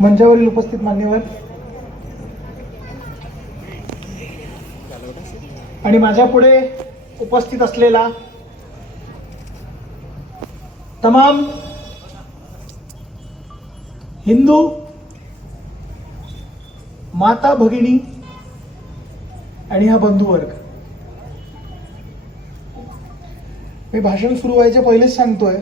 मंचावरील उपस्थित मान्यवर आणि माझ्या पुढे उपस्थित असलेला तमाम हिंदू माता भगिनी आणि हा बंधुवर्ग, मी भाषण सुरू व्हायच्या पहिलेच सांगतोय,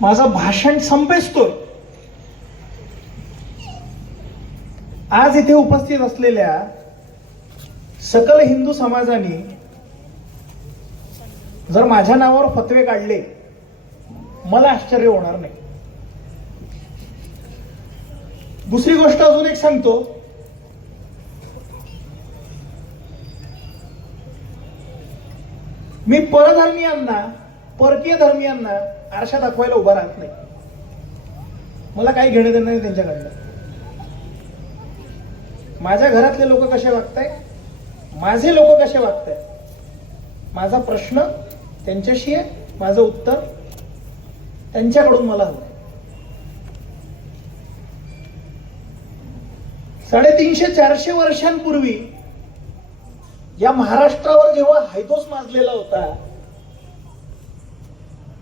माझं भाषण संपेस्तोय आज इथे उपस्थित असलेल्या सकल हिंदू समाजाने जर माझ्या नावावर फतवे काढले, मला आश्चर्य होणार नाही. दुसरी गोष्ट अजून एक सांगतो, मी परधर्मीयांना, परकीय धर्मीयांना आरशा दाखवायला उभा राहत नाही. मला काही घेणं देणं नाही त्यांच्याकडनं. माझ्या घरातले लोक कसे वागताय, माझे लोक कसे वागताय, माझा प्रश्न त्यांच्याशी आहे, माझं उत्तर त्यांच्याकडून मला हवं. 350-400 वर्षांपूर्वी या महाराष्ट्रावर जेव्हा हैदोस माजलेला होता,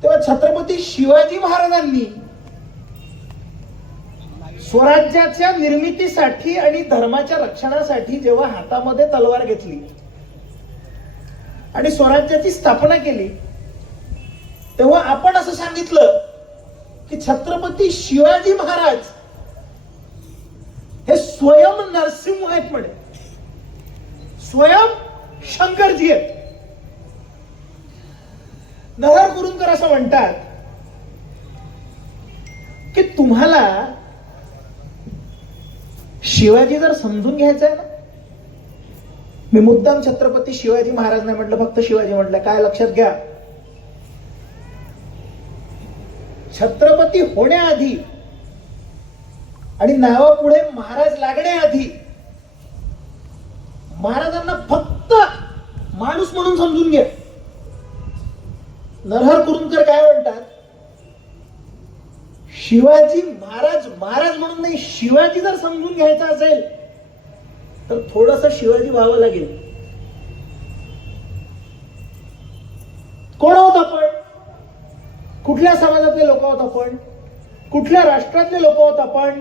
तेव्हा छत्रपती शिवाजी महाराजांनी स्वराज्याच्या निर्मितीसाठी आणि धर्माच्या रक्षणासाठी जेव्हा हातामध्ये तलवार घेतली आणि स्वराज्याची स्थापना केली, तेव्हा आपण असं सांगितलं की छत्रपती शिवाजी महाराज हे स्वयं नरसिंह आहेत, म्हणे स्वयं शंकरजी आहेत. नरहर कुरुंदकर असं म्हणतात की तुम्हाला शिवाजी जर समजून घ्यायचा आहे ना, मी मुद्दाम छत्रपती शिवाजी महाराज नाही म्हटलं, फक्त शिवाजी म्हटलं. काय लक्षात घ्या, छत्रपती होण्याआधी आणि नावापुढे महाराज लागण्याआधी महाराजांना फक्त माणूस म्हणून समजून घ्या. नरहर कुरुंदकर काय म्हणतात, शिवाजी महाराज महाराज म्हणून नाही, शिवाजी जर समजून घ्यायचा असेल तर थोडंसं शिवाजी व्हावं लागेल. कोण आहोत आपण, कुठल्या समाजातले लोक आहोत आपण, कुठल्या राष्ट्रातले लोक आहोत आपण.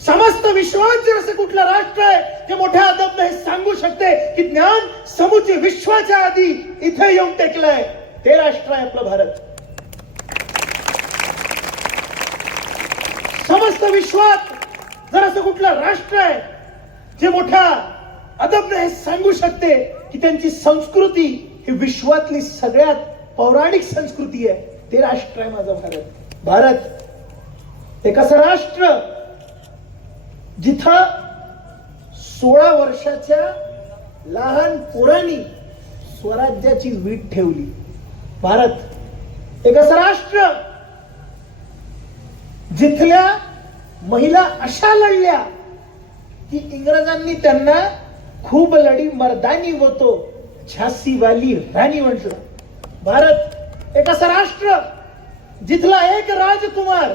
समस्त विश्वात जर असं कुठलं राष्ट्र आहे जे मोठ्या अदबने हे सांगू शकते की ज्ञान समुचे विश्वाच्या आधी इथे येऊन टेकलंय, ते राष्ट्र आहे आपलं भारत. समस्त विश्वात जर असं कुठलं राष्ट्र आहे जे मोठ्या अदबने हे सांगू शकते की त्यांची संस्कृती ही विश्वातली सगळ्यात पौराणिक संस्कृती आहे, ते राष्ट्र आहे माझं भारत. भारत एक असं राष्ट्र जिथं 16 वर्षाच्या लहान पोरांनी स्वराज्याची वीट ठेवली. भारत एक असं राष्ट्र जिथल्या महिला अशा लढल्या की इंग्रजांनी त्यांना खूप लढी मर्दानी होतो झांसी वाली राणी म्हटलं. भारत एक असं राष्ट्र जिथला एक राजकुमार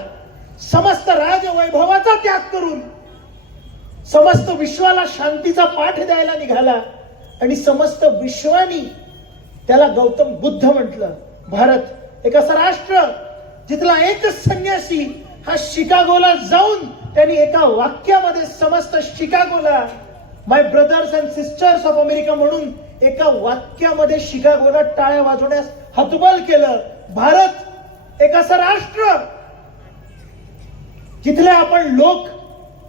समस्त राजवैभवाचा त्याग करून समस्त विश्वाला शांतीचा पाठ द्यायला निघाला आणि समस्त विश्वानी त्याला गौतम बुद्ध म्हटलं. भारत एक असं राष्ट्र जिथला एकच संन्यासी हा शिकागोला जाऊन त्यांनी एका वाक्यामध्ये समस्त शिकागोला my brothers and sisters of America म्हणून एका वाक्यामध्ये शिकागोला टाळ्या वाजवण्यास हतबल केलं. भारत एक असं राष्ट्र जिथले आपण लोक,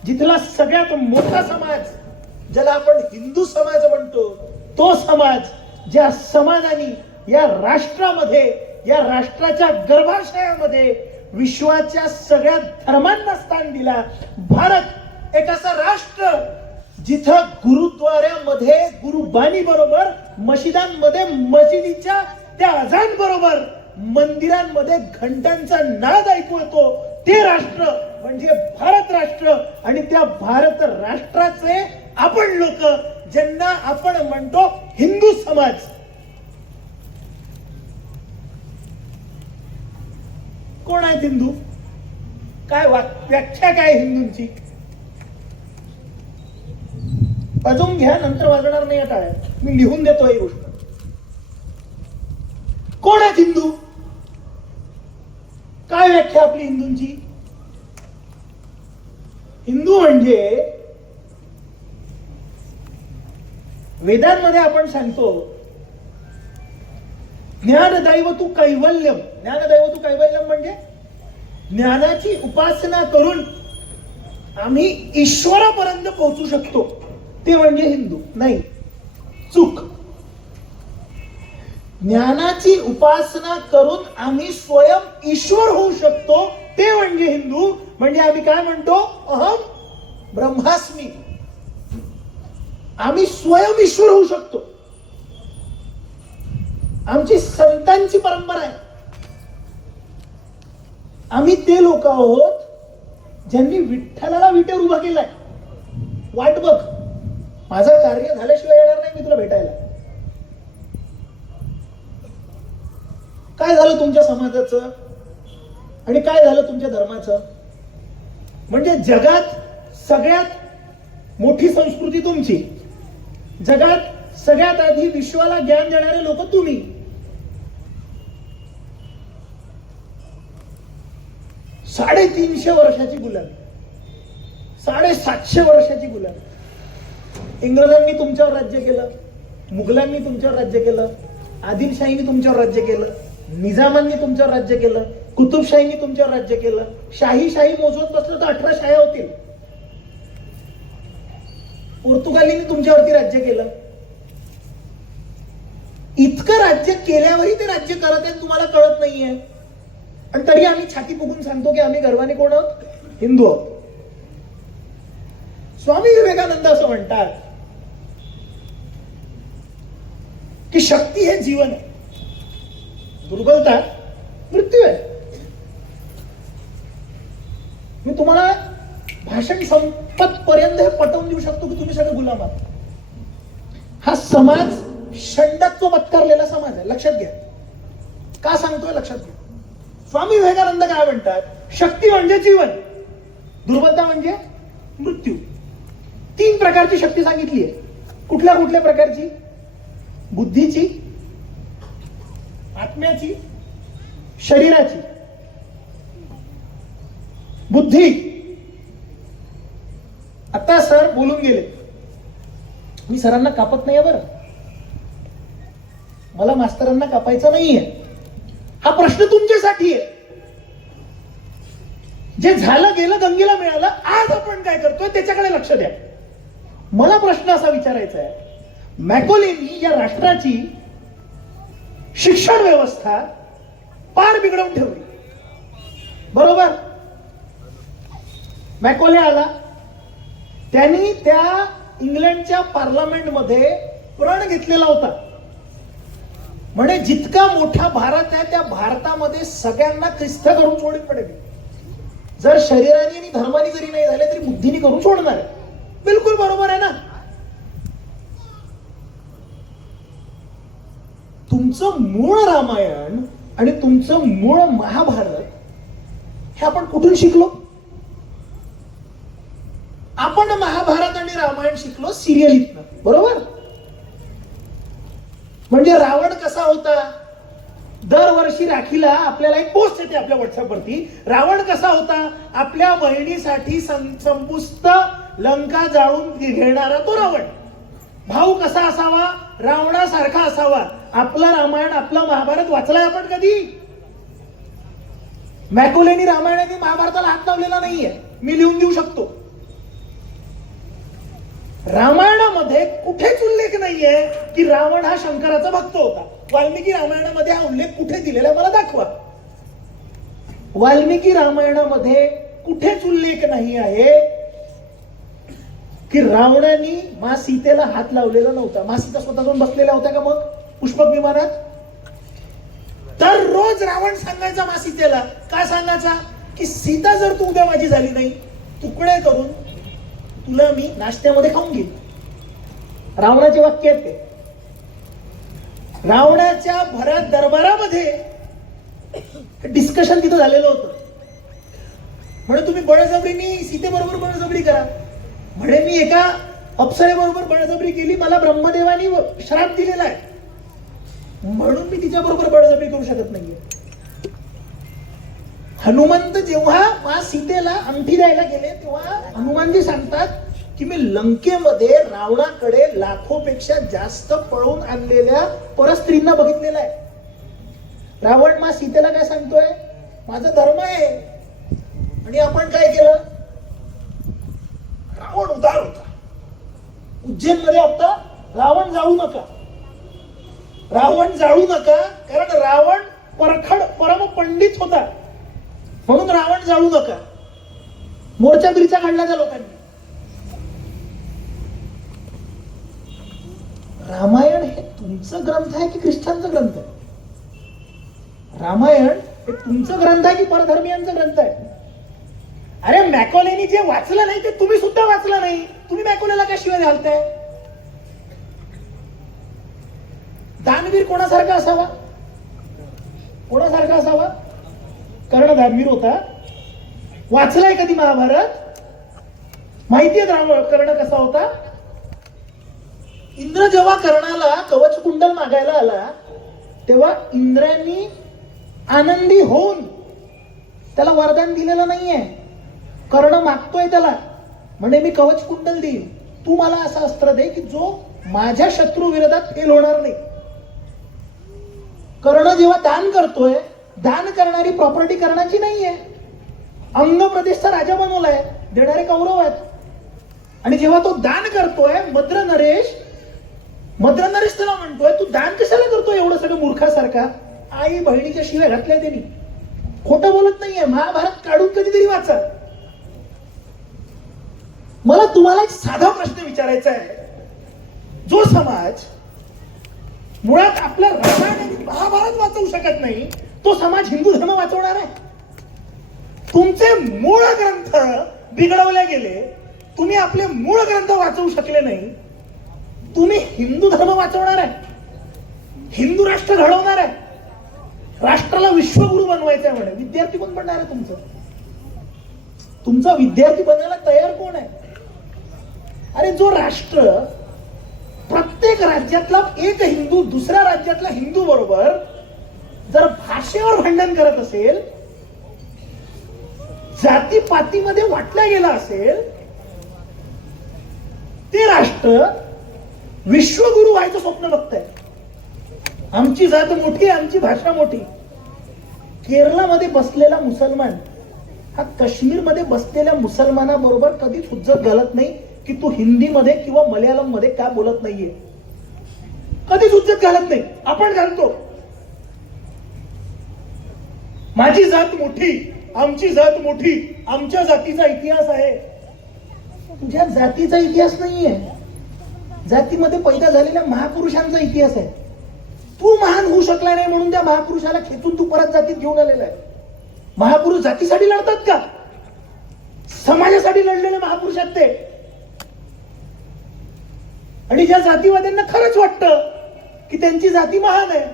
जिथला सगळ्यात मोठा समाज ज्याला आपण हिंदू समाज म्हणतो, तो समाज ज्या समाजाने या राष्ट्रामध्ये, या राष्ट्राच्या गर्भाशयामध्ये विश्वाच्या सगळ्या धर्मांना स्थान दिला. भारत एक असं राष्ट्र जिथं गुरुद्वाऱ्यामध्ये गुरुबाणी बरोबर, मशिदांमध्ये मशिदीच्या त्या अजान बरोबर, मंदिरांमध्ये घंटांचा नाद ऐकू येतो, ते राष्ट्र म्हणजे भारत राष्ट्र. आणि त्या भारत राष्ट्राचे आपण लोक ज्यांना आपण म्हणतो हिंदू समाज, कोण आहेत हिंदू? काय व्याख्या काय हिंदूंची? वाजवून घ्या, नंतर वाजणार नाही टाळ्या. मी लिहून देतो ही गोष्ट. कोण आहेत हिंदू? काय व्याख्या आपली हिंदूंची? हिंदू म्हणजे वेदांमध्ये आपण सांगतो ज्ञानदैवतु कैवल्यम. ज्ञानदैवतु कैवल्यम म्हणजे ज्ञानाची उपासना करून आम्ही ईश्वरापर्यंत पोहोचू शकतो, ते म्हणजे हिंदू. नाही, चूक. ज्ञानाची उपासना करून आम्ही स्वयं ईश्वर होऊ शकतो, ते म्हणजे हिंदू. म्हणजे आम्ही काय म्हणतो? अहम ब्रह्मास्मी. आम्ही स्वयं ईश्वर होऊ शकतो. आमची संतांची परंपरा आहे. आम्ही ते लोक आहोत ज्यांनी विठ्ठलाला विटेवर उभा केलाय. वाट बघ, माझं कार्य झाल्याशिवाय येणार नाही मी तुला भेटायला. काय झालं तुमच्या समाजाचं आणि काय झालं तुमच्या धर्माचं? म्हणजे जगात सगळ्यात मोठी संस्कृती तुमची, जगात सगळ्यात आधी विश्वाला ज्ञान देणारे लोक तुम्ही. 350 वर्षाची गुलामी, 750 वर्षाची गुलामी. इंग्रजांनी तुमच्यावर राज्य केलं, मुघलांनी तुमच्यावर राज्य केलं, आदिलशाहीने तुमच्यावर राज्य केलं, निजामांनी तुमच्यावर राज्य केलं, कुतुबशाहीने तुमच्यावर राज्य केलं. शाही मोजवत बसलं तर 18 शाह्या होतील. पोर्तुगालीने तुमच्यावरती राज्य केलं. इतकं राज्य केल्यावरही ते राज्य करत आहेत तुम्हाला कळत नाहीये. आणि तरी आम्ही छाती फुगून सांगतो की आम्ही गर्वाने कोण आहोत? हिंदू आहोत. स्वामी विवेकानंद असं म्हणतात की शक्ती हे जीवन आहे, दुर्बलता मृत्यू आहे. मी तुम्हाला भाषण संपत पर्यंत हे पटवून देऊ शकतो की तुम्ही सगळे गुलाम आहात. हा समाज षंडत्व पत्करलेला समाज आहे, लक्षात घ्या. का सांगतोय लक्षात घ्या. स्वामी विवेकानंद काय म्हणतात? शक्ती म्हणजे जीवन, दुर्बलता म्हणजे मृत्यू. 3 प्रकारची शक्ती सांगितली आहे. कुठल्या कुठल्या प्रकारची? बुद्धीची, आत्म्याची, शरीराची. बुद्धी, आता सर बोलून गेले, मी सरांना कापत नाहीये बरं, मला मास्तरांना कापायचं नाहीये. हा प्रश्न तुमच्यासाठी आहे. जे झालं गेलं गंगेला मिळालं, आज आपण काय करतोय त्याच्याकडे लक्ष द्या. मला प्रश्न असा विचारायचा आहे, मॅकोलेनी या राष्ट्राची शिक्षण व्यवस्था पार बिघडवून ठेवली, बरोबर? मॅकोले आला, त्यांनी त्या इंग्लंडच्या पार्लमेंटमध्ये प्रण घेतलेला होता, म्हणे जितका मोठा भारत आहे त्या भारतामध्ये सगळ्यांना ख्रिस्त करून सोडून पडेल. जर शरीराने आणि धर्माने जरी नाही झाले तरी बुद्धीने करून सोडणार आहे. बिलकुल बरोबर आहे ना? तुमचं मूळ रामायण आणि तुमचं मूळ महाभारत हे आपण कुठून शिकलो? आपण महाभारत आणि रामायण शिकलो सिरियलीतनं, बरोबर? म्हणजे रावण कसा होता? दरवर्षी राखीला आपल्याला एक पोस्ट येते आपल्या व्हॉट्सअपवरती. रावण कसा होता? आपल्या बहिणीसाठी संपुष्ट लंका जाळून घेणारा तो रावण. भाऊ कसा असावा? रावणासारखा असावा. आपलं रामायण, आपलं महाभारत वाचलाय आपण कधी? मॅकोलेनी रामायणाने महाभारताला हात लावलेला नाहीये, मी लिहून देऊ शकतो. रामायणामध्ये कुठेच उल्लेख नाहीये की रावण हा शंकराचा भक्त होता. वाल्मिकी रामायणामध्ये हा उल्लेख कुठे दिलेला मला दाखवा. वाल्मिकी रामायणामध्ये कुठेच उल्लेख नाही आहे की रावणाने मा सीतेला हात लावलेला नव्हता. मा सीता स्वतः जाऊन बसलेल्या होत्या का मग पुष्पक विमानात? तर रोज रावण सांगायचा मा सीतेला, काय सांगायचा? की सीता जर तू उद्या माझी झाली नाही, तुकडे करून तुला मी नाश्त्यामध्ये खाऊन घेईन. रावणाचे वाक्य आहेत ते. रावणाच्या भरात दरबारामध्ये डिस्कशन तिथं झालेलं होतं. म्हणे तुम्ही बळजबरीने सीतेबरोबर बळजबरी करा. म्हणे मी एका अप्सरेबरोबर बळजबरी केली, मला ब्रह्मदेवानी श्राप दिलेला आहे, म्हणून मी तिच्या बरोबर बळजबरी करू शकत नाहीये. हनुमंत जेव्हा सीतेला अंगठी द्यायला गेले तेव्हा हनुमानजी सांगतात की मी लंकेमध्ये रावणाकडे लाखोपेक्षा जास्त पळून आणलेल्या परस्त्रींना बघितलेलं आहे. रावण सीतेला काय सांगतोय, माझा धर्म आहे. आणि आपण काय केलं, रावण उदार होता. उज्जैनमध्ये आता रावण जाळू नका, रावण जाळू नका, कारण रावण परखड परम पंडित होता, म्हणून रावण जाळू नका. मोर्चा बिरचा काढला त्या लोकांनी. रामायण हे तुमचं ग्रंथ आहे की ख्रिश्चनचा ग्रंथ आहे? रामायण हे तुमचं ग्रंथ आहे की परधर्मियांचा ग्रंथ आहे? अरे मॅकॉलेनी जे वाचलं नाही ते तुम्ही सुद्धा वाचलं नाही, तुम्ही मॅकॉलेला काय शिवाय घालताय? दानवीर कोणासारखा असावा, कोणासारखा असावा? कर्ण दानवीर होता. वाचलाय कधी महाभारत? माहितीये कर्ण कसा होता? इंद्र जेव्हा कर्णाला कवच कुंडल मागायला आला तेव्हा इंद्रांनी आनंदी होऊन त्याला वरदान दिलेलं नाहीये. कर्ण मागतोय त्याला, म्हणजे मी कवच कुंडल देईन, तू मला असं अस्त्र दे की जो माझ्या शत्रू विरोधात फेल होणार नाही. कर्ण जेव्हा दान करतोय, दान करणारी प्रॉपर्टी कर्णाची नाहीये. अंग प्रदेशचा राजा बनवलाय, देणारे कौरव आहेत. आणि जेव्हा तो दान करतोय, मद्र नरेश त्याला म्हणतोय तू दान कशाला करतोय एवढं सगळं मूर्खासारखा? आई बहिणीच्या शिव्या घातल्या त्यांनी. खोटं बोलत नाहीये. महाभारत काढून कधीतरी वाचा. मला तुम्हाला एक साधा प्रश्न विचारायचा आहे. जो समाज मुळात आपला रामायण आणि महाभारत वाचवू शकत नाही, तो समाज हिंदू धर्म वाचवणार आहे? तुमचे मूळ ग्रंथ बिघडवले गेले, तुम्ही आपले मूळ ग्रंथ वाचवू शकले नाही, तुम्ही हिंदू धर्म वाचवणार आहे? हिंदू राष्ट्र घडवणार आहे? राष्ट्राला विश्वगुरु बनवायचं आहे म्हणे. विद्यार्थी कोण बनणार आहे तुमचं? तुमचा विद्यार्थी बनायला तयार कोण आहे? अरे जो राष्ट्र प्रत्येक राज्यातला एक हिंदू दुसऱ्या राज्यातल्या हिंदू बरोबर जर भाषेवर भांडण करत असेल, जातीपातीमध्ये वाटला गेला असेल, ते राष्ट्र विश्वगुरु व्हायचं स्वप्न बघताय. आमची जात मोठी, आमची भाषा मोठी. केरळमध्ये बसलेला मुसलमान हा काश्मीरमध्ये बसलेल्या मुसलमानाबरोबर कधीच हुज्जत घालत नाही की तू हिंदीमध्ये किंवा मल्याळम मध्ये का बोलत नाहीये. कधीच हुज्जत घालत नाही. आपण घालतो. माझी जात मोठी, आमची जात मोठी, आमच्या जातीचा इतिहास आहे. तुझ्या जातीचा इतिहास नाहीये. जातीमध्ये पैदा झालेल्या महापुरुषांचा इतिहास आहे. तू महान होऊ शकला नाही म्हणून त्या महापुरुषाला खेचून तू परत जातीत घेऊन आलेला आहे. महापुरुष जातीसाठी लढतात का? समाजासाठी लढलेले महापुरुष आहेत ते. आणि ज्या जातीवाद्यांना खरंच वाटतं की त्यांची जाती महान आहे,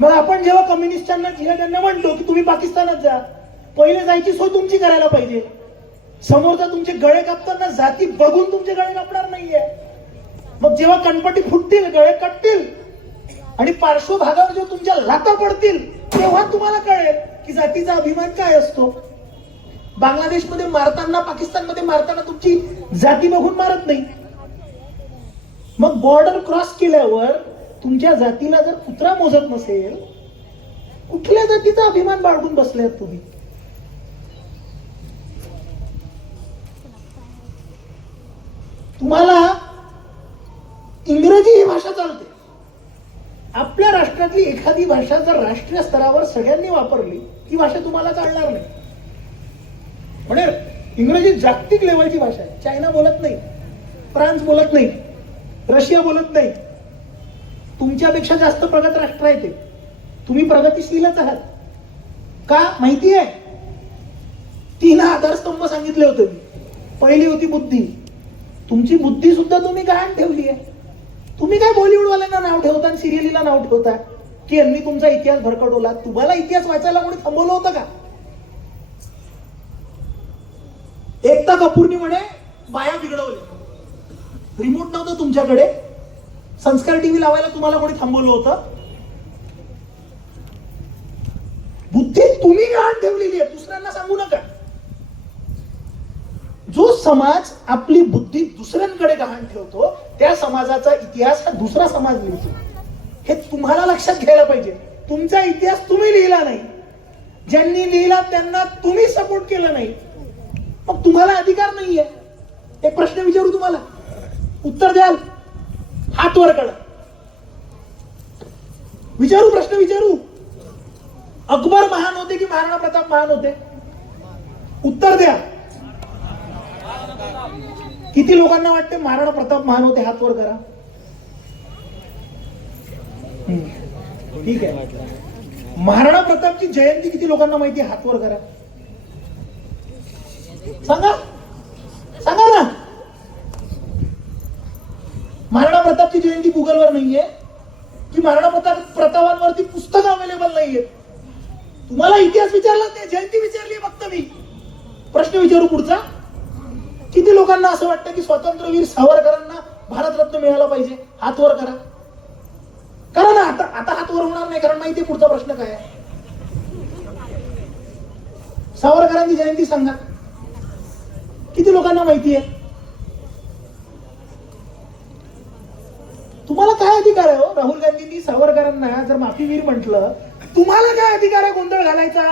मग आपण जेव्हा कम्युनिस्टांना जिहाद्यांना म्हणतो की तुम्ही पाकिस्तानात जा, पहिले जायची सोय तुमची करायला पाहिजे. समोरचा तुमचे गळे कापताना जाती बघून तुमचे गळे कापणार नाहीये. मग जेव्हा कणपटी फुटतील, गळे कटतील आणि पार्श्वभागावर जेव्हा तुमच्या लाथा पडतील, तेव्हा तुम्हाला कळेल की जातीचा अभिमान काय असतो. बांगलादेशमध्ये मारताना, पाकिस्तानमध्ये मारताना तुमची जाती बघून मारत नाही. मग बॉर्डर क्रॉस केल्यावर तुमच्या जातीला जर कुत्रा मोजत नसेल, कुठल्या जातीचा अभिमान बाळगून बसले तुम्ही? तुम्हाला इंग्रजी ही भाषा चालते. आपल्या राष्ट्रातली एखादी भाषा जर राष्ट्रीय स्तरावर सगळ्यांनी वापरली, ती भाषा तुम्हाला चालणार नाही. म्हणजे इंग्रजी जागतिक लेवलची भाषा आहे. चायना बोलत नाही, फ्रान्स बोलत नाही, रशिया बोलत नाही. तुमच्यापेक्षा जास्त प्रगत राष्ट्र आहे ते. तुम्ही प्रगतीशीलच आहात का माहिती आहे? 3 आधारस्तंभ सांगितले होते मी. पहिली होती बुद्धी. तुमची बुद्धी सुद्धा तुम्ही गहाण ठेवली आहे. तुम्ही काय बॉलिवूड वाल्यांना नाव ठेवता आणि सिरियलीला नाव ठेवता? की यांनी तुमचा इतिहास भरकटवला. तुम्हाला इतिहास वाचायला कोणी थांबवलं होतं का? एकता कपूरनी म्हणे बाया बिघडवल्या. रिमोट नव्हतं तुमच्याकडे, संस्कार टीव्ही लावायला तुम्हाला कोणी थांबवलं होतं? बुद्धी तुम्ही गहाण ठेवलेली आहे, दुसऱ्यांना सांगू नका. जो समाज आपली बुद्धी दुसऱ्यांकडे गहाण ठेवतो त्या समाजाचा इतिहास हा दुसरा समाज लिहितो. हे तुम्हाला लक्षात घ्यायला पाहिजे. तुमचा इतिहास तुम्ही लिहिला नाही, ज्यांनी लिहिला त्यांना तुम्ही सपोर्ट केलं नाही, मग तुम्हाला अधिकार नाहीये. एक प्रश्न विचारू तुम्हाला, उत्तर द्याल? हात वर करा. विचारू, प्रश्न विचारू. अकबर महान होते की महाराणा प्रताप महान होते? उत्तर द्या. किती लोकांना वाटते महाराणा प्रताप महान होते? हात वर करा. ठीक आहे. महाराणा प्रतापची जयंती किती लोकांना माहिती आहे? हात वर करा. सांगा, सांगा ना. महाराणा प्रतापची जयंती गुगलवर नाहीये की महाराणा प्रतापांवरती पुस्तक अवेलेबल नाहीये? तुम्हाला इतिहास विचारला नाही, जयंती विचारली फक्त मी. प्रश्न विचारू पुढचा. किती लोकांना असं वाटतं की स्वातंत्र्यवीर सावरकरांना भारतरत्न मिळाला पाहिजे? हात वर करा. करा ना. आता हात वर होणार नाही, कारण माहिती पुढचा प्रश्न काय आहे. सावरकरांची जयंती सांगा. किती लोकांना माहिती आहे? तुम्हाला काय अधिकार आहे हो? राहुल गांधींनी सावरकरांना जर माफीवीर म्हटलं, तुम्हाला काय अधिकार आहे गोंधळ घालायचा?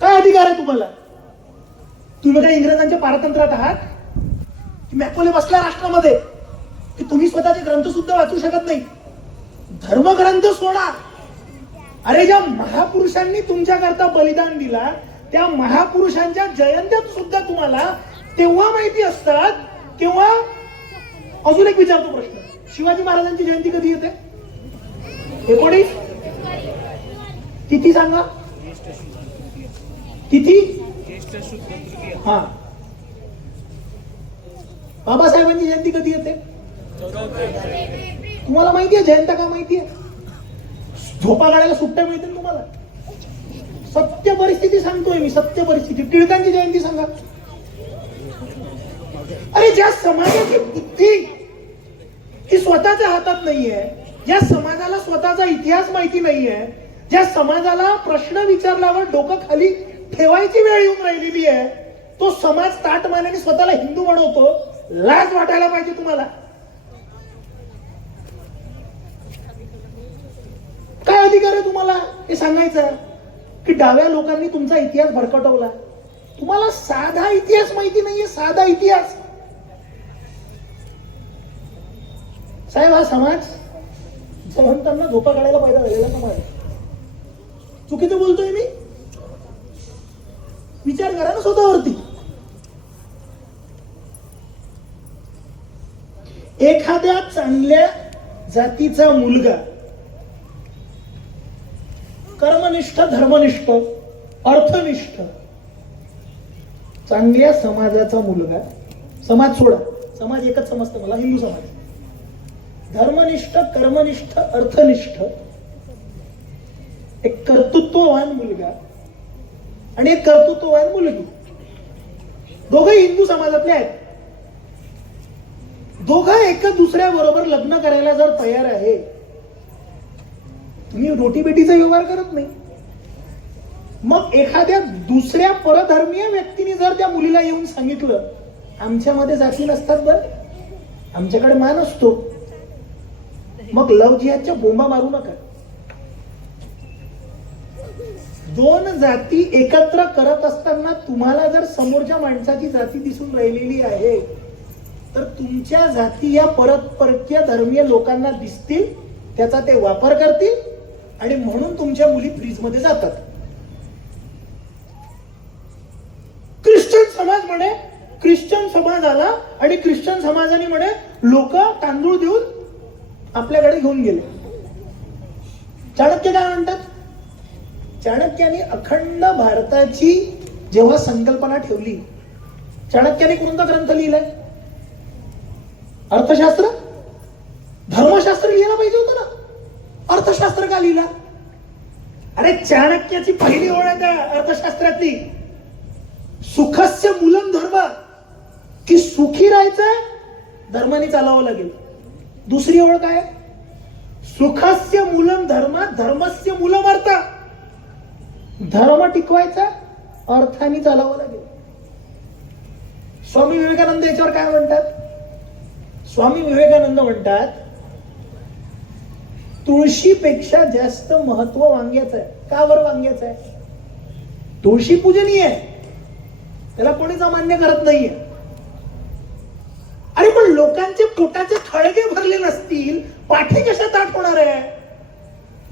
काय अधिकार आहे तुम्हाला? तुम्ही काय इंग्रजांच्या पारतंत्र्यात आहात? मॅकोले बसला राष्ट्रामध्ये की तुम्ही स्वतःचे ग्रंथ सुद्धा वाचू शकत नाही? धर्मग्रंथ सोडा. अरे ज्या महापुरुषांनी तुमच्याकरता बलिदान दिला त्या महापुरुषांच्या जयंत्या सुद्धा तुम्हाला तेव्हा माहिती असतात तेव्हा. अजून एक विचारतो प्रश्न, शिवाजी महाराजांची जयंती कधी येते? 19. तिथी सांगा. तिथी? हा. बाबासाहेबांची जयंती कधी येते? तुम्हाला माहिती आहे जयंती का? माहिती आहे? झोपा काढायला सुट्ट्या मिळतील तुम्हाला? सत्य परिस्थिती सांगतोय मी, सत्य परिस्थिती. टिळकांची जयंती सांगा. अरे ज्या समाजाची बुद्धी ही स्वतःच्या हातात नाहीये, ज्या समाजाला स्वतःचा इतिहास माहिती नाहीये, ज्या समाजाला प्रश्न विचारल्यावर डोकं खाली ठेवायची वेळ येऊन राहिलेली आहे, तो समाज ताटमानेने स्वतःला हिंदू म्हणवतो. लाज वाटायला पाहिजे तुम्हाला. काय अधिकार आहे तुम्हाला हे सांगायचं की डाव्या लोकांनी तुमचा इतिहास भरकटवला? तुम्हाला साधा इतिहास माहिती नाहीये, साधा इतिहास. साहेब हा समाज जयंतांना झोपा काढायला पैदा झालेला समाज. चुकीचं बोलतोय मी? विचार करा ना स्वतःवरती. एखाद्या चांगल्या जातीचा मुलगा, कर्मनिष्ठ, धर्मनिष्ठ, अर्थनिष्ठ, चांगल्या समाजाचा मुलगा, समाज सोडा, समाज एकच समजतं मला, हिंदू समाज, धर्मनिष्ठ, कर्मनिष्ठ, अर्थनिष्ठ, एक कर्तृत्ववान मुलगा आणि एक कर्तृत्ववान मुलगी, दोघंही हिंदू समाजातले आहेत. दोघं एक दुसऱ्या बरोबर लग्न करायला जर तयार आहे, तुम्ही रोटीबेटीचा व्यवहार करत नाही, मग एखाद्या दुसऱ्या परधर्मीय व्यक्तीने जर त्या मुलीला येऊन सांगितलं आमच्यामध्ये जाती नसतात बरं, आमच्याकडे मान असतो, मग लव जिहादच्या बोंबा मारू नका. दोन जाती एकत्र करत असताना तुम्हाला जर समोरच्या माणसाची जाती दिसून राहिलेली आहे तर तुमच्या जाती या परप्रांतीय धर्मीय लोकांना दिसतील, त्याचा ते वापर करतील आणि म्हणून तुमच्या मुली फ्रीजमध्ये जातात. ख्रिश्चन समाज म्हणे, ख्रिश्चन समाज आला आणि ख्रिश्चन समाजाने म्हणे लोक तांदूळ देऊन आपल्याकडे घेऊन गेले. चाणक्य काय म्हणतात? चाणक्याने अखंड भारताची जेव्हा संकल्पना ठेवली, चाणक्याने कोणता ग्रंथ लिहिलाय? अर्थशास्त्र. अर्थशास्त्र का लिहिला? अरे चाणक्याची पहिली ओळ आहे त्या अर्थशास्त्रातली, सुखस्य मूलम धर्म, की सुखी राहायचं धर्माने चालावं लागेल. दुसरी ओळ काय? सुखस्य मूलम धर्म, धर्मस्य मूलम अर्थ. धर्म टिकवायचा, अर्थाने चालावं लागेल. स्वामी विवेकानंद याच्यावर काय म्हणतात? स्वामी विवेकानंद म्हणतात, तुळशीपेक्षा जास्त महत्व वांग्याचं आहे. का बरं वांग्याचं आहे? तुळशी पूजनीय आहे, त्याला कोणीच अमान्य करत नाहीये. अरे पण लोकांचे पोटाचे खळगे भरले नसतील, पाठी कशा ताट होणार आहे?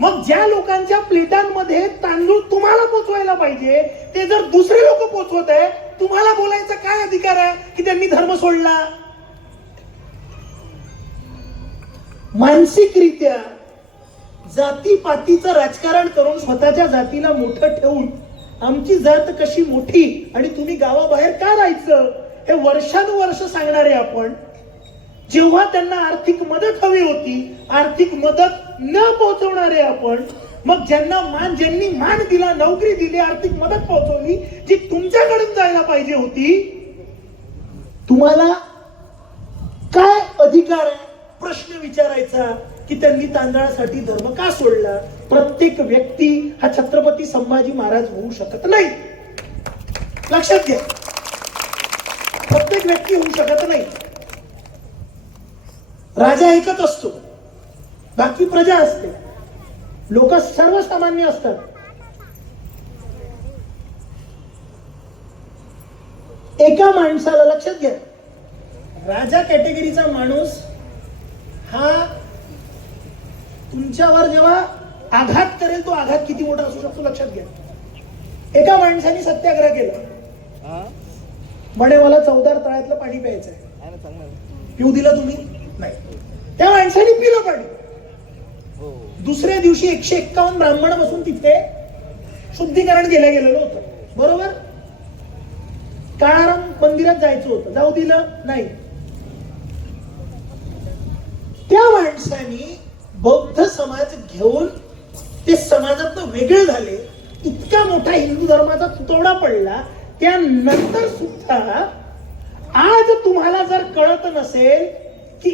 मग ज्या लोकांच्या प्लेटांमध्ये तांदूळ तुम्हाला पोचवायला पाहिजे, ते जर दुसरे लोक पोचवत आहे, तुम्हाला बोलायचा काय अधिकार आहे की त्यांनी धर्म सोडला? मानसिकरित्या जातीपातीचं राजकारण करून स्वतःच्या जातीला मोठं ठेवून आमची जात कशी मोठी आणि तुम्ही गावाबाहेर का राहायचं हे वर्षानुवर्ष सांगणारे आपण, जेव्हा त्यांना आर्थिक मदत हवी होती, आर्थिक मदत न पोहोचवणारे आपण, मग ज्यांनी मान दिला, नोकरी दिली, आर्थिक मदत पोहोचवली जी तुमच्याकडून जायला पाहिजे होती, तुम्हाला काय अधिकार आहे प्रश्न विचारायचा की त्यांनी तांदळासाठी धर्म का सोडला? प्रत्येक व्यक्ती हा छत्रपती संभाजी महाराज होऊ शकत नाही. लक्षात घ्या, प्रत्येक व्यक्ती होऊ शकत नाही. राजा एकच असतो, बाकी प्रजा असते, लोक सर्वसामान्य असतात. एका माणसाला, लक्षात घ्या, राजा कॅटेगरीचा माणूस हा तुमच्यावर जेव्हा आघात करेल, तो आघात किती मोठा असू शकतो लक्षात घ्या. एका माणसाने सत्याग्रह केला, म्हणे मला 14 तळ्यातलं पाणी प्यायचं आहे, पिऊ दिलं तुम्ही? नाही. त्या माणसाने पिलं पाणी. दुसऱ्या दिवशी 151 ब्राह्मण बसून तिथे शुद्धीकरण केलं गेलेलं होतं, बरोबर? काळाराम मंदिरात जायचं होतं, जाऊ दिलं नाही. त्या माणसाने बौद्ध समाज घेऊन ते समाजातून वेगळे झाले, इतका मोठा हिंदू धर्माचा तुटवडा पडला. त्यानंतर सुद्धा आज तुम्हाला जर कळत नसेल की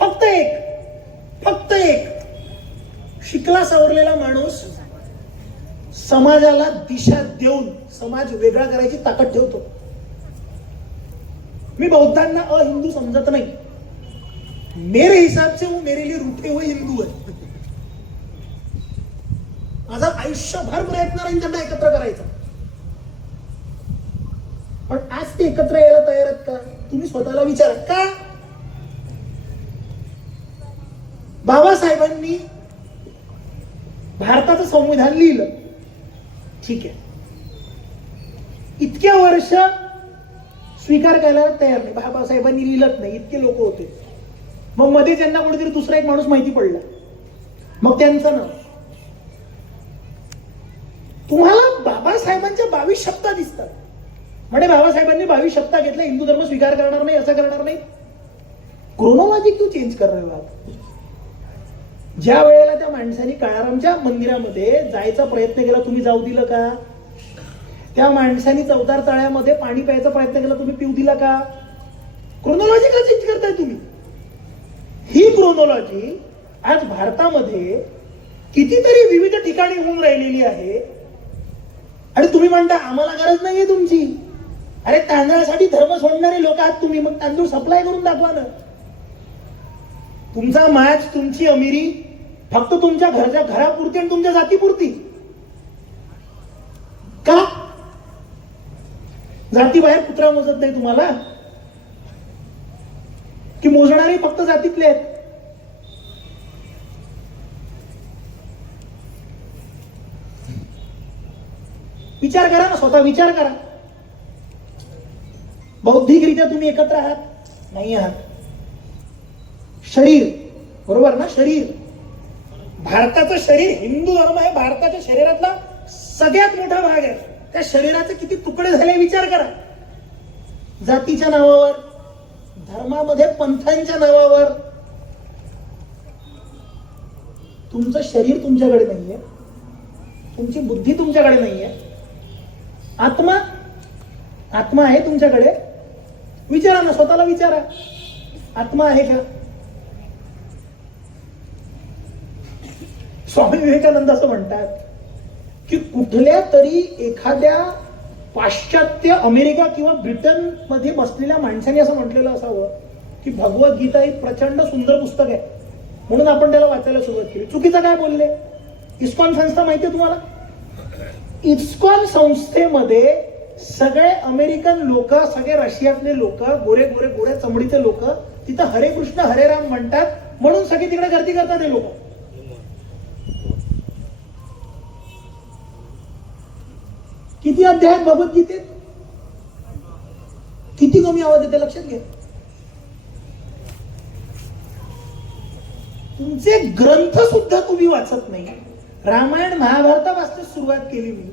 फक्त एक शिकला सवरलेला माणूस समाजाला दिशा देऊन समाज वेगळा करायची ताकद ठेवतो. मी बौद्धांना अहिंदू समजत नाही, मेरे हिसाब से वो मेरे लिए रूठे हुए हिंदू है. माझा आयुष्यभर प्रयत्न राहील त्यांना एकत्र करायचा, पण आज ते एकत्र यायला तयार आहेत का? तुम्ही स्वतःला विचारा. का? बाबासाहेबांनी भारताचं संविधान लिहिलं, ठीक आहे, इतक्या वर्ष स्वीकार करायला तयार नाही. बाबासाहेबांनी लिहिलंच नाही, इतके लोक होते. मग मध्ये त्यांना कोणीतरी दुसरा एक माणूस माहिती पडला, मग त्यांचं नाव. तुम्हाला बाबासाहेबांच्या 22 शब्द दिसतात, म्हणजे बाबासाहेबांनी 22 शब्द घेतला, हिंदू धर्म स्वीकार करणार नाही, असं करणार नाही. क्रोनॉलॉजी क्यों चेंज कर रहे हो आप? ज्या वेळेला त्या माणसाने काळारामच्या मंदिरामध्ये जायचा प्रयत्न केला, तुम्ही जाऊ दिलं का? त्या माणसाने 14 तळ्यामध्ये पाणी प्यायचा प्रयत्न केला, तुम्ही पिऊ दिला का? क्रोनॉलॉजी का चेंज करताय तुम्ही? ही क्रोनॉलॉजी आज भारतामध्ये कितीतरी विविध ठिकाणी होऊन राहिलेली आहे आणि तुम्ही म्हणता आम्हाला गरज नाहीये तुमची. अरे तांदळासाठी धर्म सोडणारे लोक आहात तुम्ही, मग तांदूळ सप्लाय करून दाखवा ना. तुमचा माज, तुमची अमिरी फक्त तुमच्या घरापुरती आणि तुमच्या जातीपुरती का? जाती बाहेर कुत्रा मोजत नाही तुम्हाला की मोजणारे फक्त जातीतले आहेत? विचार करा ना, स्वतः विचार करा. बौद्धिकरित्या तुम्ही एकत्र आहात? नाही आहात. शरीर, बरोबर ना? शरीर, भारताचं शरीर, हिंदू धर्म हे भारताच्या शरीरातला सगळ्यात मोठा भाग आहे. त्या शरीराचे किती तुकडे झाले विचार करा. जातीच्या नावावर, धर्मामध्ये पंथांच्या नावावर. तुमचं शरीर तुमच्याकडे नाहीये, तुमची बुद्धी तुमच्याकडे नाहीये, आत्मा आत्मा आहे तुमच्याकडे. विचारा ना, स्वतःला विचारा, आत्मा आहे का? स्वामी विवेकानंद असं म्हणतात की कुठल्या तरी एखाद्या पाश्चात्य अमेरिका किंवा ब्रिटन मध्ये बसलेल्या माणसाने असं म्हटलेलं असावं की भगवद्गीता ही प्रचंड सुंदर पुस्तक आहे, म्हणून आपण त्याला वाचायला सुरुवात केली. चुकीचं काय बोलले? इस्कॉन संस्था माहितीये तुम्हाला? इस्कॉन संस्थेमध्ये सगळे अमेरिकन लोक, सगळे रशियातले लोक, गोऱ्या चमडीचे लोक तिथं हरे कृष्ण हरे राम म्हणतात, म्हणून सगळे तिकडे गर्दी करतात हे लोक. किती अध्याय आहेत भगवद्गीतेत? किती कमी आवाज येते, लक्षात घ्या. तुमचे ग्रंथ सुद्धा तुम्ही वाचत नाही. रामायण महाभारतापासून सुरुवात केली मी.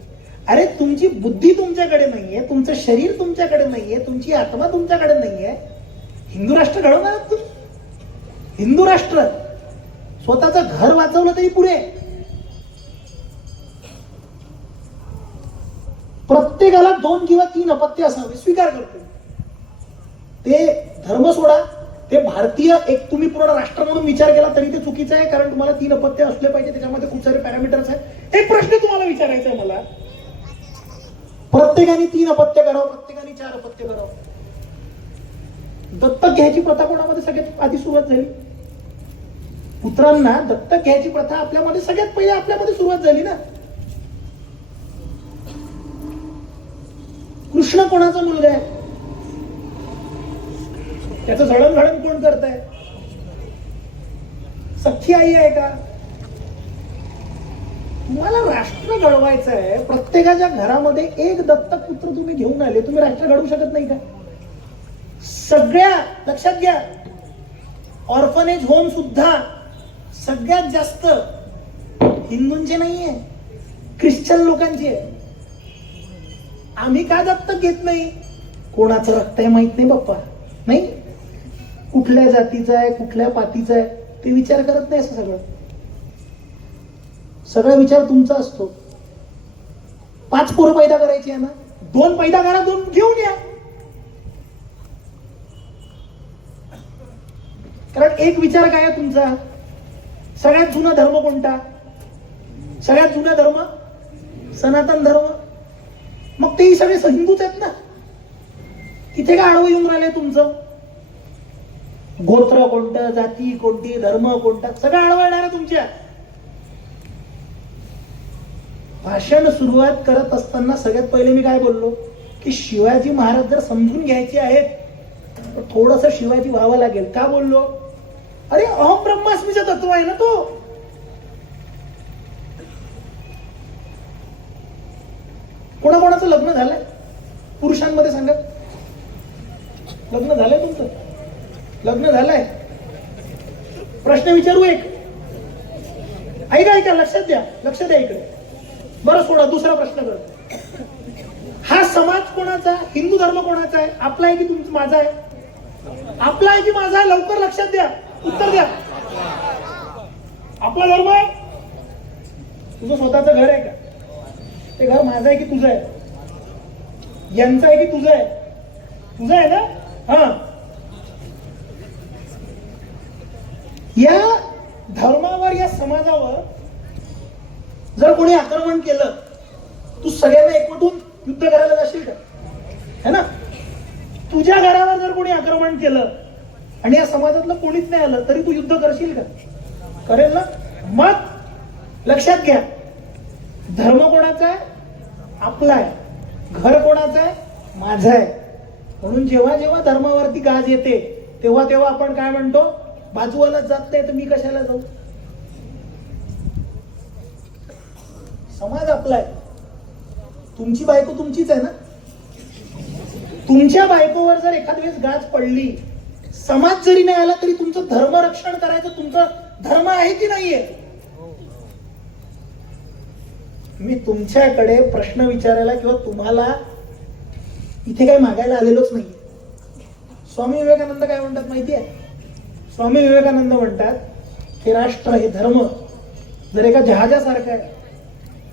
अरे तुमची बुद्धी तुमच्याकडे नाहीये, तुमचं शरीर तुमच्याकडे नाहीये, तुमची आत्मा तुमच्याकडे नाहीये. हिंदू राष्ट्र घडवणार तुम्ही? हिंदू राष्ट्र स्वतःचं घर वाचवलं तरी पुरे. प्रत्येकाला 2 किंवा 3 अपत्य असावे, स्वीकार करतो. ते धर्म सोडा, ते भारतीय एक तुम्ही पूर्ण राष्ट्र म्हणून विचार केला तरी ते चुकीचं आहे, कारण तुम्हाला 3 अपत्य असले पाहिजे. त्याच्यामध्ये खूप सारे पॅरामीटर्स आहेत. एक प्रश्न तुम्हाला विचारायचा आहे मला, प्रत्येकाने 3 अपत्य करावं, प्रत्येकाने 4 अपत्य करावं. दत्तक घ्यायची प्रथा कोणामध्ये सगळ्यात आधी सुरुवात झाली? पुत्रांना दत्तक घ्यायची प्रथा आपल्यामध्ये सगळ्यात पहिले आपल्यामध्ये सुरुवात झाली ना. कृष्ण कोणाचा मुलगा आहे? त्याचं जडणघडण कोण करत आहे? सख्खी आई आहे का? तुम्हाला राष्ट्र घडवायचं आहे, प्रत्येकाच्या घरामध्ये एक दत्तक पुत्र तुम्ही घेऊन आले, तुम्ही राष्ट्र घडवू शकत नाही का? सगळ्या लक्षात घ्या, ऑर्फनेज होम सुद्धा सगळ्यात जास्त हिंदूंचे नाहीये, ख्रिश्चन लोकांचे आहे. आम्ही का दत्तक घेत नाही? कोणाचं रक्त आहे माहित नाही बाप्पा, नाही कुठल्या जातीचं आहे, कुठल्या पातीचं आहे ते विचार करत नाही. असं सगळा विचार तुमचा असतो. 5 पोरं पैदा करायची आहे ना, 2 पैदा करा, 2 घेऊन या. कारण एक विचार काय आहे तुमचा? सगळ्यात जुना धर्म कोणता? सगळ्यात जुना धर्म सनातन धर्म. मग तेही सगळे हिंदूच आहेत ना. इथे काय आडवं येऊन राहिले तुमचं? गोत्र कोणतं, जाती कोणती, धर्म कोणता, सगळं आडवणार आहे तुमच्या. भाषण सुरुवात करत असताना सगळ्यात पहिले मी काय बोललो की शिवाजी महाराज जर समजून घ्यायचे आहेत तर थोडस शिवाजी व्हावं लागेल. का बोललो? अरे अहम ब्रह्मास्मीचं तत्व आहे ना तो. कोणाकोणाचं लग्न झालंय पुरुषांमध्ये? सांगा, लग्न झालंय तुमचं? लग्न झालंय? प्रश्न विचारू एक, ऐका लक्षात द्या, लक्ष द्या इकडे. बरं सोडा, दुसरा प्रश्न कर. हा समाज कोणाचा? हिंदू धर्म कोणाचा आहे? आपला आहे की तुमचा? माझा आहे? आपला आहे की माझा आहे? लवकर लक्षात द्या, उत्तर द्या. आपला धर्म आहे? तुझं स्वतःचं घर आहे का? ते घर माझं आहे की तुझं आहे? यांचं आहे की तुझं आहे? तुझं आहे ना. हा, या धर्मावर, या समाजावर जर कोणी आक्रमण केलं, तू सगळ्यांना एकवटून युद्ध करायला जाशील का? है ना. तुझ्या घरावर जर कोणी आक्रमण केलं आणि या समाजातलं कोणीच नाही आलं तरी तू युद्ध करशील का? करेल ना. मग लक्षात घ्या, धर्म कोणाचा आहे? आपला आहे. घर कोणाचं आहे? माझं आहे. म्हणून जेव्हा जेव्हा धर्मावरती गाज येते तेव्हा तेव्हा आपण काय म्हणतो? बाजूवाला जात नाही तर मी कशाला जाऊ? समाज आपला आहे. तुमची बायको तुमचीच आहे ना. तुमच्या बायकोवर जर एखाद वेळेस गाज पडली, समाज जरी नाही आला तरी तुमचं धर्म रक्षण करायचं तुमचं धर्म आहे की नाहीये? मी तुमच्याकडे प्रश्न विचारायला किंवा तुम्हाला इथे काही मागायला आलेलोच नाही. स्वामी विवेकानंद काय म्हणतात माहिती आहे? स्वामी विवेकानंद म्हणतात हे राष्ट्र, हे धर्म जर एका जहाजासारखा आहे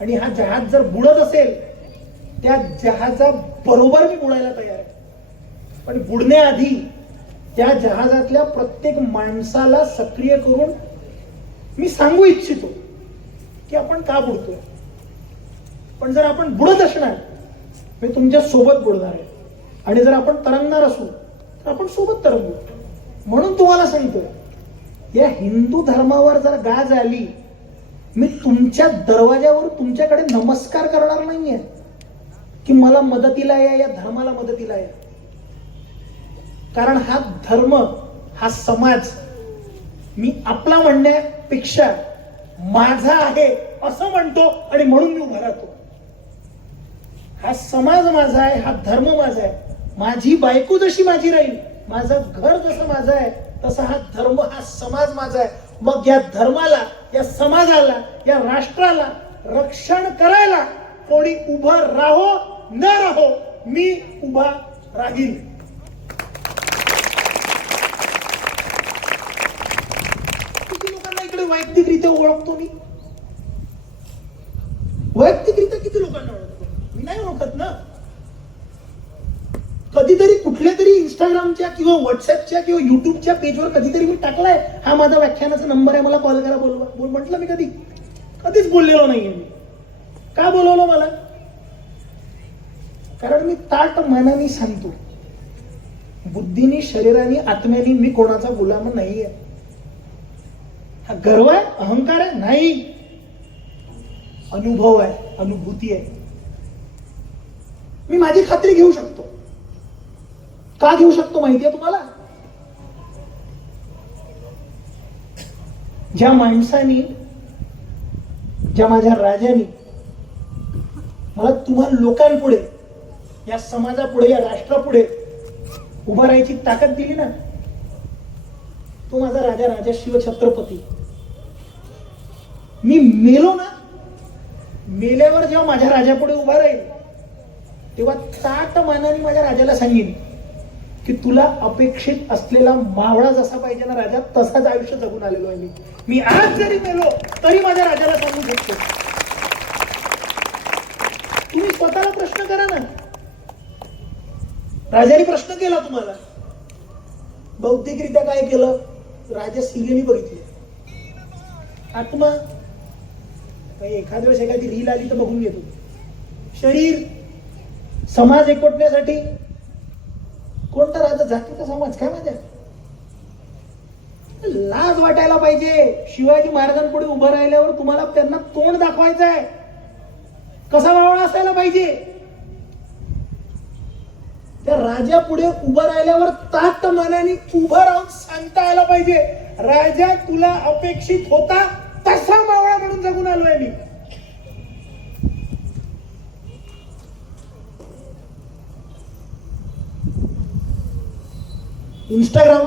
आणि हा जहाज जर बुडत असेल, त्या जहाजा बरोबर मी बुडायला तयार आहे, पण बुडण्याआधी त्या जहाजातल्या प्रत्येक माणसाला सक्रिय करून मी सांगू इच्छितो की आपण का बुडतोय. पण जर आपण बुडत असणार, मी तुमच्या सोबत बुडणार आहे, आणि जर आपण तरंगणार असू तर आपण सोबत तरंगू. म्हणून तुम्हाला सांगतोय, या हिंदू धर्मावर जर गाज आली, मी तुमच्या दरवाजावर तुमच्याकडे नमस्कार करणार नाहीये की मला मदतीला या धर्माला मदतीला या. कारण हा धर्म, हा समाज मी आपला म्हणण्यापेक्षा माझा आहे असं म्हणतो, आणि म्हणून मी उभा राहतो. हा समाज माझा आहे, हा धर्म माझा आहे. माझी बायको जशी माझी राहील, माझं घर जसं माझं आहे, तसा हा धर्म, हा समाज माझा आहे. मग या धर्माला, या समाजाला, या राष्ट्राला रक्षण करायला कोणी उभं राहो न राहो, मी उभा राहील. किती लोकांना इकडे वैयक्तिकरित्या ओळखतो मी? वैयक्तिकरित्या किती लोकांना ओळखतो? मी नाही ओळखत ना. कधीतरी कुठल्या तरी इंस्टाग्रामच्या किंवा व्हॉट्सअपच्या किंवा युट्यूबच्या पेजवर कधीतरी मी टाकलाय, हा माझा व्याख्यानाचा नंबर आहे, मला कॉल करा, बोलवा. म्हटलं मी कधीच बोललेलो नाहीये. मी का बोलवलं मला? कारण मी ताट मनाने सांगतो, बुद्धीने, शरीराने, आत्म्याने मी कोणाचा गुलाम नाहीये. हा गर्व आहे, अहंकार आहे? नाही. अनुभव आहे, अनुभूती आहे. मी माझी खात्री घेऊ शकतो. का घेऊ शकतो माहितीये तुम्हाला? ज्या माणसाने, ज्या माझ्या राजाने मला तुम्हाला लोकांपुढे, या समाजापुढे, या राष्ट्रापुढे उभा राहायची ताकद दिली ना, तो माझा राजा, राजा शिव छत्रपती. मी मेलो ना, मेल्यावर जेव्हा माझ्या राजापुढे उभा राहील, तेव्हा ताट मानाने माझ्या राजाला सांगेन की तुला अपेक्षित असलेला मावळा जसा पाहिजे ना राजा, तसाच आयुष्य जगून आलेलो आहे मी आज जरी मेलो तरी माझ्या राजाला सांगू शकतो. तुम्ही स्वतःला प्रश्न करा ना. राजाने प्रश्न केला तुम्हाला, बौद्धिकरित्या काय केलं? राजा सिरियली बघितली. आत्मा काही एखाद्या वेळेस एखादी रील आली तर बघून घेतो. शरीर, समाज एकवटण्यासाठी कोणता राजा, जातीचा समाज, काय माझ्या लाज वाटायला पाहिजे. शिवाजी महाराजांपुढे उभं राहिल्यावर तुम्हाला त्यांना तोंड दाखवायचं आहे, कसा मावळा असायला पाहिजे. त्या राजा पुढे उभं राहिल्यावर ताट मनाने उभं राहून सांगता आलं पाहिजे, राजा तुला अपेक्षित होता तसा मावळा म्हणून जगून आलोय मी. इंस्टाग्राम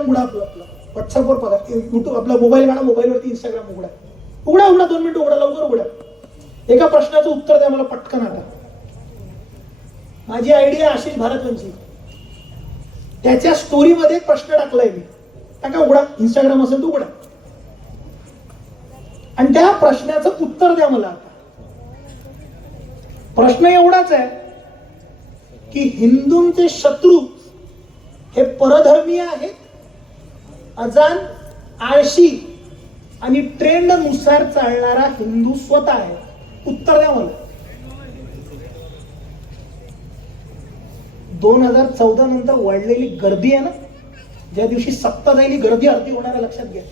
उघडा, आपलं व्हॉट्सअपवर बघा, युट्यूब, आपला मोबाईल काढा, मोबाईलवरती इंस्टाग्राम उघडा, 2 मिनिटं उघडा, लवकर उघडा. एका प्रश्नाचं उत्तर द्या मला पटकन. आता माझी आयडिया आशिष भारतवंशी, त्याच्या स्टोरीमध्ये एक प्रश्न टाकलाय मी, टाका, उघडा. इंस्टाग्राम असेल तो उघडा आणि त्या प्रश्नाचं उत्तर द्या मला. प्रश्न एवढाच आहे की हिंदूंचे शत्रू हे परधर्मीय आहेत, अजान, आळशी आणि ट्रेंड नुसार चालणारा हिंदू स्वतः आहे. उत्तर द्या मला. 2014 नंतर वाढलेली गर्दी आहे ना, ज्या दिवशी सत्ता जाईल गर्दी अर्धी होणार, लक्षात घ्या.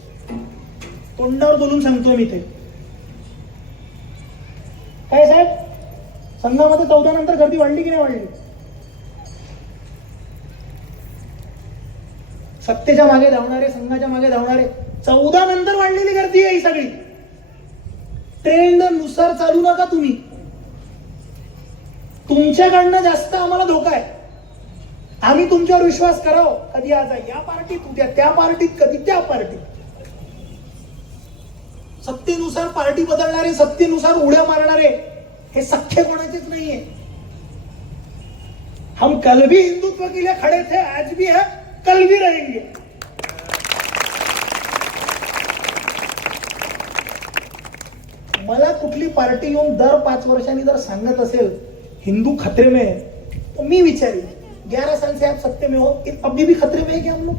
तोंडावर बोलून सांगतोय मी. ते काय साहेब, संघामध्ये 14 नंतर गर्दी वाढली की नाही वाढली? सत्तेच्या मागे धावणारे, संघाच्या मागे धावणारे, 14 नंतर वाढलेली गर्दी आहे ही सगळी. ट्रेंड नुसार चालू नका तुम्ही. तुमच्याकडनं जास्त आम्हाला धोका आहे. आम्ही तुमच्यावर विश्वास करावं, कधी आज या पार्टीत, उद्या त्या पार्टीत, कधी त्या पार्टीत. सत्तेनुसार पार्टी बदलणारे, सत्तेनुसार उड्या मारणारे हे सख्खे कोणाचेच नाहीये. हम कल भी हिंदुत्व के लिए खड़े थे, आज भी है, कल भी रहेंगे. मला कुठली पार्टी येऊन दर 5 वर्षांनी जर सांगत असेल हिंदू खतरे में है, तो मी विचारी 11 साल से आप सत्ते में हो, अभी भी खतरे में है क्या हम लोग?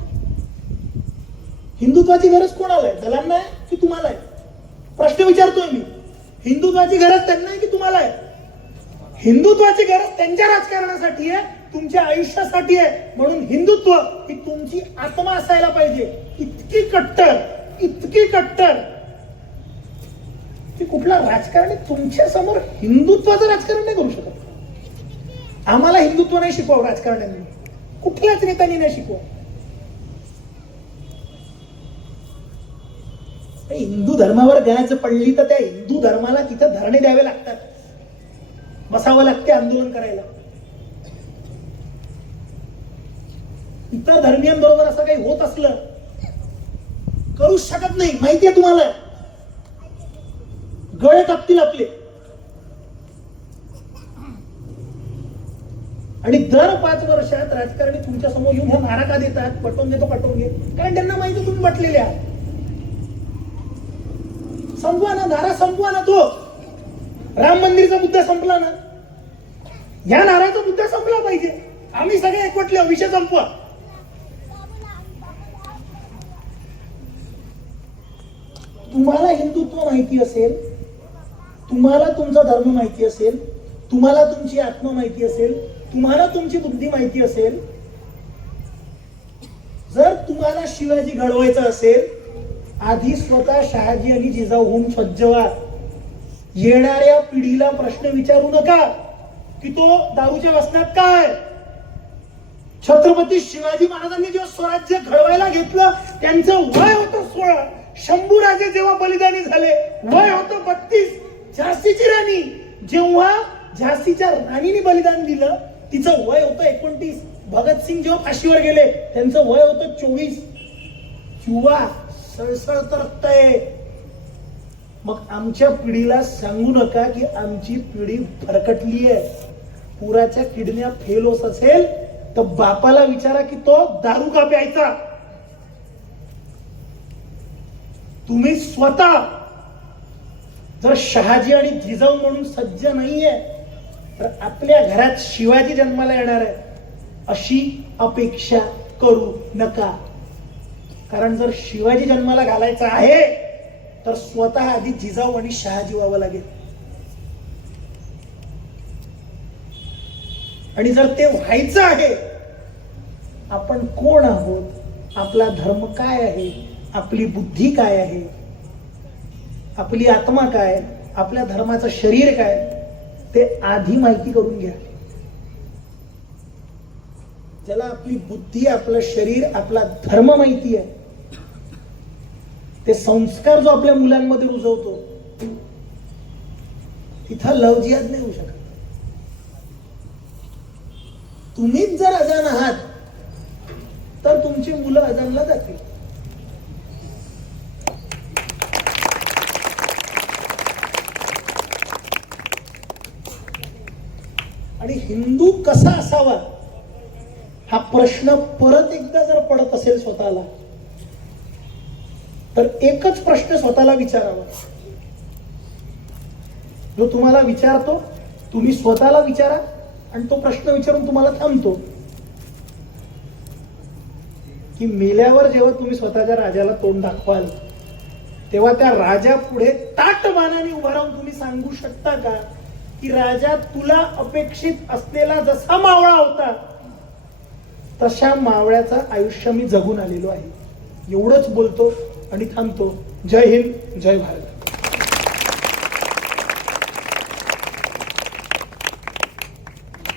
हिंदुत्वाची गरज कोणाला आहे? दलांना आहे की तुम्हाला आहे? प्रश्न विचारतोय मी. हिंदुत्वाची गरज त्यांना आहे की तुम्हाला आहे? हिंदुत्वाची गरज त्यांच्या राजकारणासाठी आहे, तुमच्या आयुष्यासाठी आहे. म्हणून हिंदुत्व ही तुमची आत्मा असायला पाहिजे. इतकी कट्टर की कुठला राजकारणी तुमच्या समोर हिंदुत्वाचं राजकारण नाही करू शकत. आम्हाला हिंदुत्व नाही शिकवावं राजकारण्यांनी, कुठल्याच नेत्यांनी नाही शिकवा. हिंदू धर्मावर गॅज पडली तर त्या हिंदू धर्माला तिथं धरणे द्यावे लागतात, बसावं लागते आंदोलन करायला. इतर धर्मियांबरोबर असं काही होत असलं करूच शकत नाही. माहितीये तुम्हाला, गळे कापतील आपले. आणि दर 5 वर्षात राजकारणी तुमच्या समोर येऊन ह्या नारा का देतात? पटवून देतो, पटवून घे. कारण त्यांना माहिती तुम्ही म्हटलेले आहात. संपवा ना नारा, संपवा ना. तो राम मंदिरचा मुद्दा संपला ना, या नाराचा मुद्दा संपला पाहिजे. आम्ही सगळे एकवटले, विषय संपवा. तुम्हाला हिंदुत्व माहिती असेल, तुम्हाला तुमचा धर्म माहिती असेल, तुम्हाला तुमची आत्मा माहिती असेल, तुम्हाला तुमची बुद्धी माहिती असेल, जर तुम्हाला शिवाजी घडवायचा असेल, आधी स्वतः शहाजी आणि जिजाऊ होऊन सज्ज व्हा. येणाऱ्या पिढीला प्रश्न विचारू नका की तो दारूच्या व्यसनात काय. छत्रपती शिवाजी महाराजांनी जेव्हा स्वराज्य घडवायला घेतलं, त्यांचं वय होतं 16. शंभूराजे जेव्हा बलिदानी झाले, वय होतं 32. झाशीची राणी जेव्हा झाशीच्या राणीने बलिदान दिलं, तिचं वय होतं 29. भगतसिंग जेव्हा फाशीवर गेले, त्यांचं वय होतं 24. युवा सळसळत रक्त आहे. मग आमच्या पिढीला सांगू नका की आमची पिढी भरकटली आहे. पुराच्या किडन्या फेल होत असेल तर बापाला विचारा की तो दारू का प्यायचा. तुम्ही स्वतः जर शहाजी आणि जिजाऊ म्हणून सज्ज नाहीये, तर आपल्या घरात शिवाजी जन्माला येणार आहे अशी अपेक्षा करू नका. कारण जर शिवाजी जन्माला घालायचा आहे तर स्वतः आधी जिजाऊ आणि शहाजी व्हावं लागेल. आणि जर ते व्हायचं आहे, आपण कोण आहोत, आपला धर्म काय आहे, आपली बुद्धी काय आहे, आपली आत्मा काय, आपल्या धर्माचं शरीर काय, ते आधी माहिती करून घ्या. ज्याला आपली बुद्धी, आपलं शरीर, आपला धर्म माहिती आहे, ते संस्कार जो आपल्या मुलांमध्ये रुजवतो, तिथं लव जिहाद नाही होऊ शकत. तुम्हीच जर अजान आहात तर तुमची मुलं अजानला जातील. आणि हिंदू कसा असावा हा प्रश्न परत एकदा जर पडत असेल स्वतःला, तर एकच प्रश्न स्वतःला विचारावा. जो तुम्हाला विचारतो, तुम्ही स्वतःला विचारा. आणि तो प्रश्न विचारून तुम्हाला थांबतो की मेल्यावर जेव्हा तुम्ही स्वतःच्या राजाला तोंड दाखवाल, तेव्हा त्या राजा पुढे ताट मानाने उभा राहून तुम्ही सांगू शकता का की राजा, तुला अपेक्षित असलेला जसा मावळा होता तशा मावळ्याचं आयुष्य मी जगून आलेलो आहे. एवढंच बोलतो आणि थांबतो. जय हिंद, जय भारत.